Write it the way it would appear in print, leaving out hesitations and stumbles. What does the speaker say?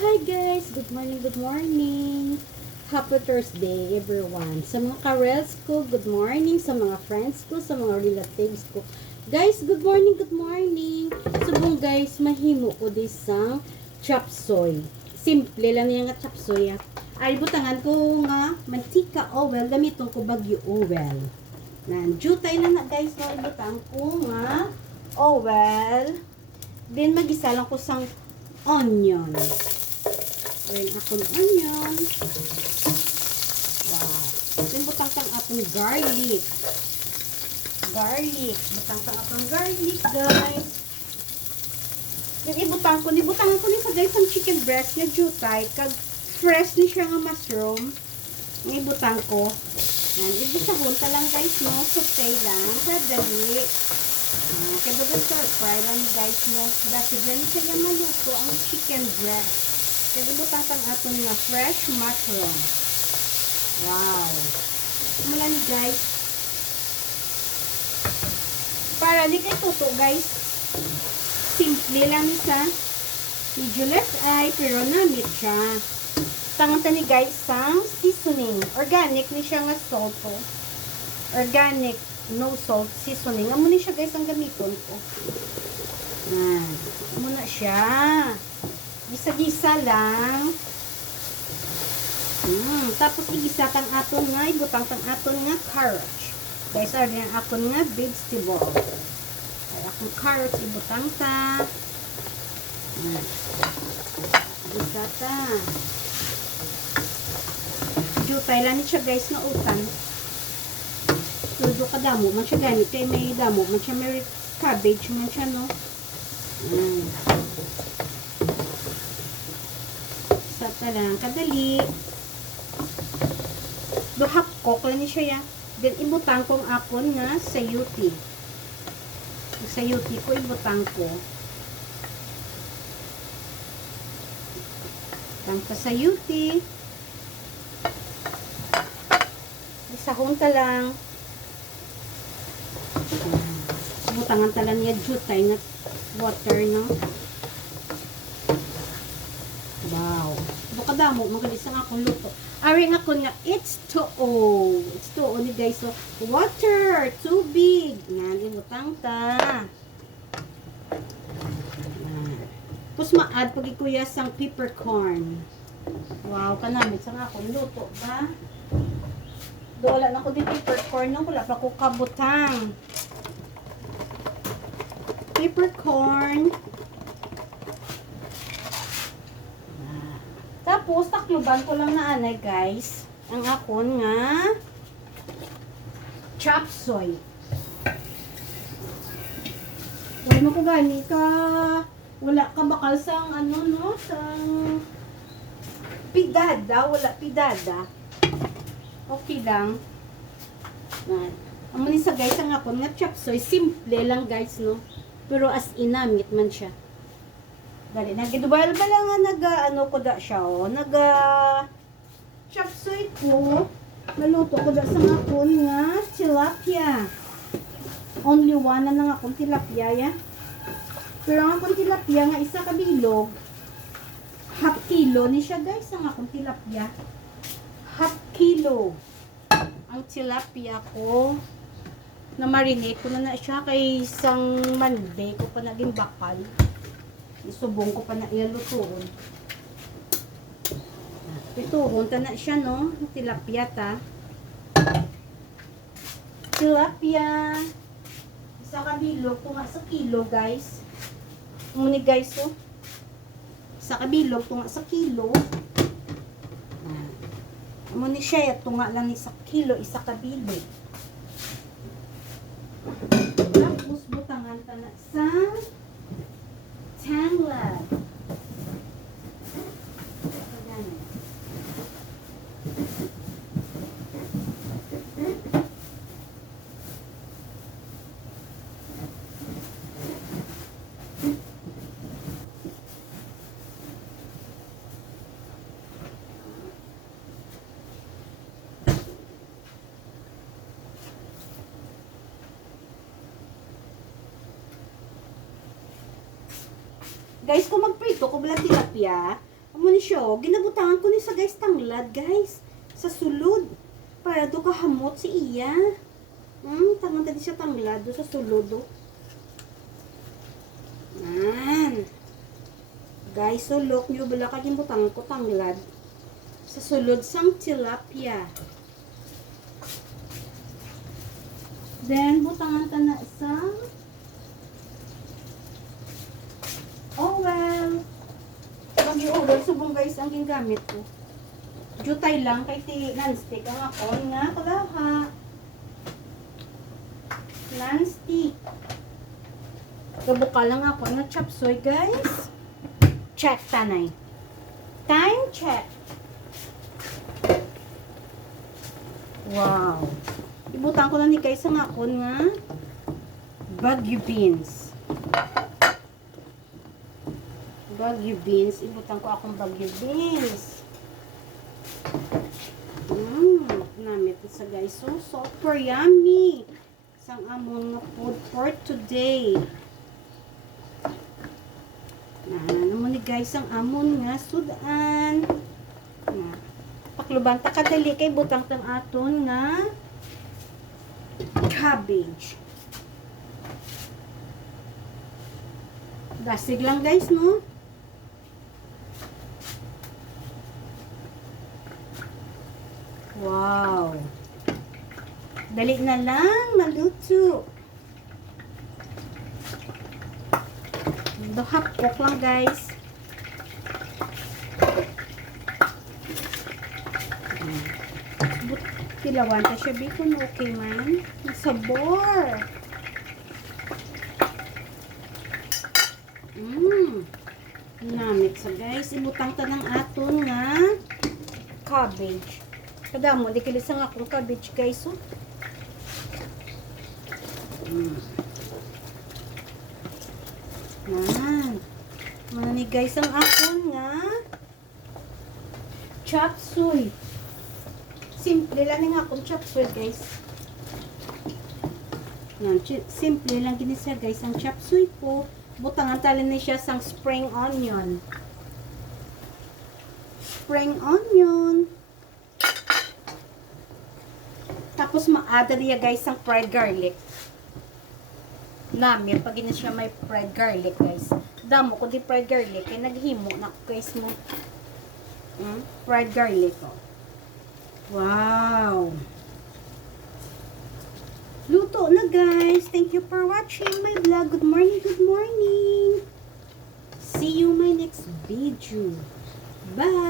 Hi guys! Good morning, good morning! Happy Thursday everyone! Sa mga ka-rels ko, good morning! Sa mga friends ko, sa mga relatives ko. Guys, good morning, good morning! Subong guys, mahimo ko disang chop suey. Simple lang niya nga chop suey. Ay, butangan ko nga mantika oil, gamiton ko bagyo oil. Jutay na na guys, no, ibutang ko nga oil. Then magisa lang ko sang onion. Ayan akong onion. Wow. Then butang-tang atong garlic. Butang-tang atong garlic, guys. Then ibutang ko ni sa guys ang chicken breast nga jutay kag fresh ni siya nga mushroom. Nga ibutang ko. Yan, ibusahon ta lang guys, no? Saute lang, kadali. Kaya baga fry lang guys, no? Dahil dyan siya nga maluto ang chicken breast. Kaya ibutang tang aton nga fresh mushroom. Wow! Mula ni guys. Para di kay tuto guys. Simple lang sa medyo less ay pero namit siya. Tangan ni guys sang seasoning. Organic ni siya nga salt po. Organic, no salt seasoning. Amo ni siya guys ang gamiton ko. Muna siya. Gisa-gisa lang. Tapos igisa tang aton nga, ibutang tang aton nga carrots. Guys, are yan aton nga vegetable. Ay, akong carrots ibutang ta. Igisa ta. Jutay lang ni siya guys nga utan. Tudo ka damo man siya ganit. Kaya may damo man siya, may cabbage man siya, no? Sata lang, kadali. Hapkok lang ni siya ya. Then ibutang kong akon nga sayuti. Sayuti ko ibutang ko. Tangka sayuti. Isahon ta lang. Butangan ta lang niya jutay na water, no? Wow. Bukadamo, magalis ang akong luto. Ari nga ko nga, it's too. It's too ni guys. So, water, tubig. Yan, ibutang ta. Tapos ma-add pag ikuyas ang peppercorn. Wow, kanamit sa akong luto ba? Wala na ko din peppercorn, no? Wala pa ko kabutang. Peppercorn. Tapos, takluban ko lang na anay, guys. Ang akon nga chop suey. Wala mo ko gani ka. Wala ka bakal sang ano, no? Sang pidada. Wala pidada. Okay lang. Amo ni sa guys, ang akon nga chop suey. Simple lang, guys, no? Pero as inamit man siya. Dali, nagidubal ba lang nga ano ko da siya, oh. Chop suey ko. Naluto ko da sa akon nga tilapia. Only one na nga akong tilapia, ya. Pero ang akong tilapia nga isa kabilog. Half kilo ni siya, guys, ang akong tilapia. Half kilo. Ang tilapia ko. Na-marinate ko na siya kay isang Monday ko pa naging bakal. Isubong ko pa na ilutuon. Ituon ta na siya, no? Tilapia ta. Tilapia. Isa kabilog ko nga sa kilo, guys. Muni guys, oh. Isa kabilog ko nga sa kilo. Muni siya, tunga lang ni sa kilo, isa kabilog. Tapos butangan ta na sa tanglad. Guys, kung magprito ko bala tilapia, Amo ni siya, oh. Ginabutangan ko ni sa guys tanglad, guys. Sa sulod. Para do kahamot si iya. Tangan tadi siya tanglad do sa sulod, do. Guys, so look nyo, bala kaging butangan ko tanglad. Sa sulod sang tilapia. Then, butangan ta na isang well. Pag-i-order, subong guys, ang gingamit ko. Jutay lang, kay ti non-stick ang akon nga, kalaha. Non-stick. Kabuka lang ako na chop suey, guys. Check, tanay. Time check. Wow. Ibutan ko na ni guys ang akon nga Baguio beans. Baguio beans. Ibutan ko akong Baguio beans. Namit sa guys. So, super yummy. Isang amon nga food for today. Naman ni guys ang amon nga sudan. Pakluban ta kadali kay butang tang aton nga cabbage. Dasig lang guys, no? Wow. Dali na lang maluto. Hapok lang guys. Tilawan ta siya bikon, okay man. Masabor. Namit sa guys. Ibutang ta ng aton nga cabbage. Kada mo, di kilisang akong cabbage guys. Oh. Mana ni guys ang akon nga chop suey. Simple lang nga akong chop suey guys. Simple lang gini siya guys ang chop suey ko. Butangan talin ni siya sang spring onion. Spring onion. Tapos ma-add niya guys ang fried garlic. Namin pag ina siya may fried garlic guys. Damo ko di fried garlic kay naghimo na guys mo. Fried garlic oh. Wow. Luto na guys. Thank you for watching my vlog. Good morning, good morning. See you my next video. Bye.